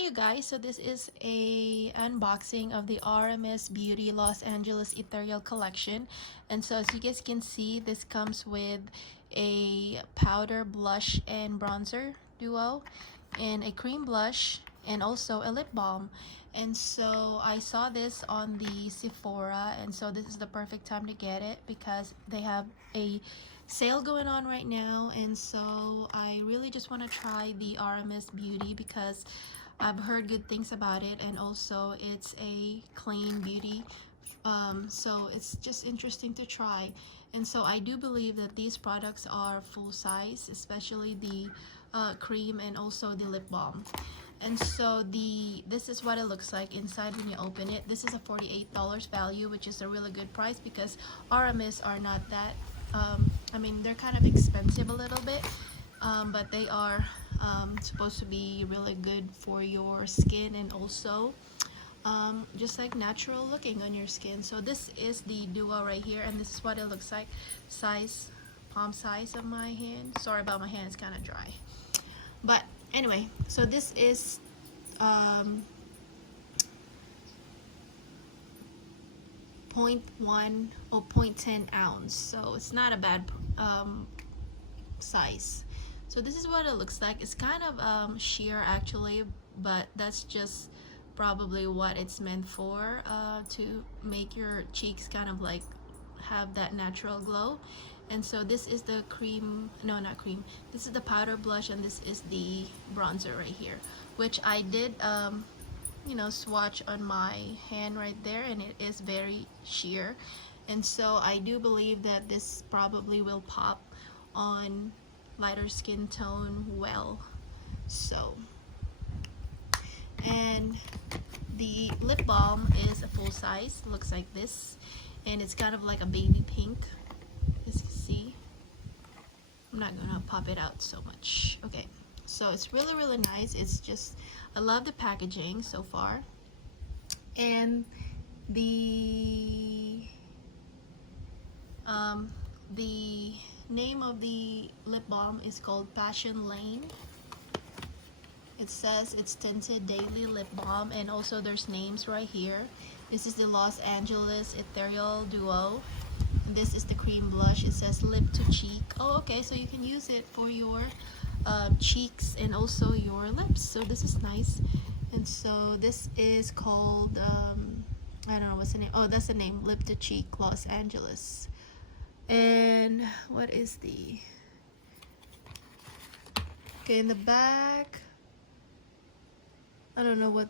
you guys, so this is a unboxing of the RMS Beauty Los Angeles Ethereal collection. And so as you guys can see, this comes with a powder blush and bronzer duo and a cream blush and also a lip balm. And so I saw this on the Sephora, and so this is the perfect time to get it because they have a sale going on right now. And so I really just want to try the RMS Beauty because I've heard good things about it, and also it's a clean beauty, so it's just interesting to try. And so I do believe that these products are full size, especially the cream and also the lip balm. And so this is what it looks like inside when you open it. This is a $48 value, which is a really good price because RMS are not that I mean, they're kind of expensive a little bit, but they are supposed to be really good for your skin, and also just like natural looking on your skin. So this is the duo right here, and this is what it looks like. Palm size of my hand. Sorry about my hand, it's kind of dry. But anyway, so this is 0.1 or 0.10 ounce, so it's not a bad size. So this is what it looks like. It's kind of sheer actually, but that's just probably what it's meant for, to make your cheeks kind of like have that natural glow. And so this is the cream, no, not cream, this is the powder blush, and this is the bronzer right here, which I did you know, swatch on my hand right there, and it is very sheer. And so I do believe that this probably will pop on lighter skin tone well. So, and the lip balm is a full size, looks like this, and it's kind of like a baby pink, as you can see. I'm not gonna pop it out so much. Okay, so it's really nice. It's just, I love the packaging so far. And the name of the lip balm is called Passion Lane. It says it's tinted daily lip balm, and also there's names right here. This is the Los Angeles Ethereal Duo. This is the cream blush. It says lip to cheek. Oh, okay, so you can use it for your cheeks and also your lips, so this is nice. And so this is called I don't know what's the name. Oh, that's the name, lip to cheek Los Angeles. And what is the, okay, in the back, I don't know what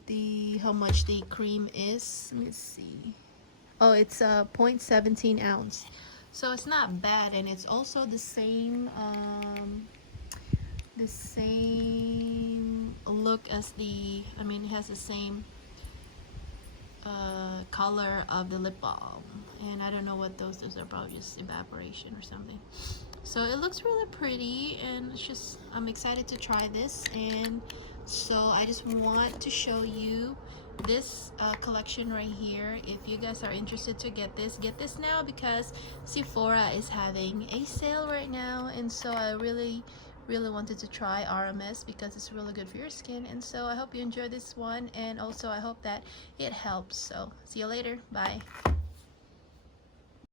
how much the cream is. Let me see. Oh, it's 0.17 ounce, so it's not bad. And it's also the same look as the, I mean, it has the same color of the lip balm. And I don't know what those are, probably just evaporation or something. So it looks really pretty, and it's just, I'm excited to try this. And so I just want to show you this collection right here. If you guys are interested to get this now, because Sephora is having a sale right now. And so I really wanted to try RMS because it's really good for your skin. And so I hope you enjoy this one, and also I hope that it helps. So see you later, bye.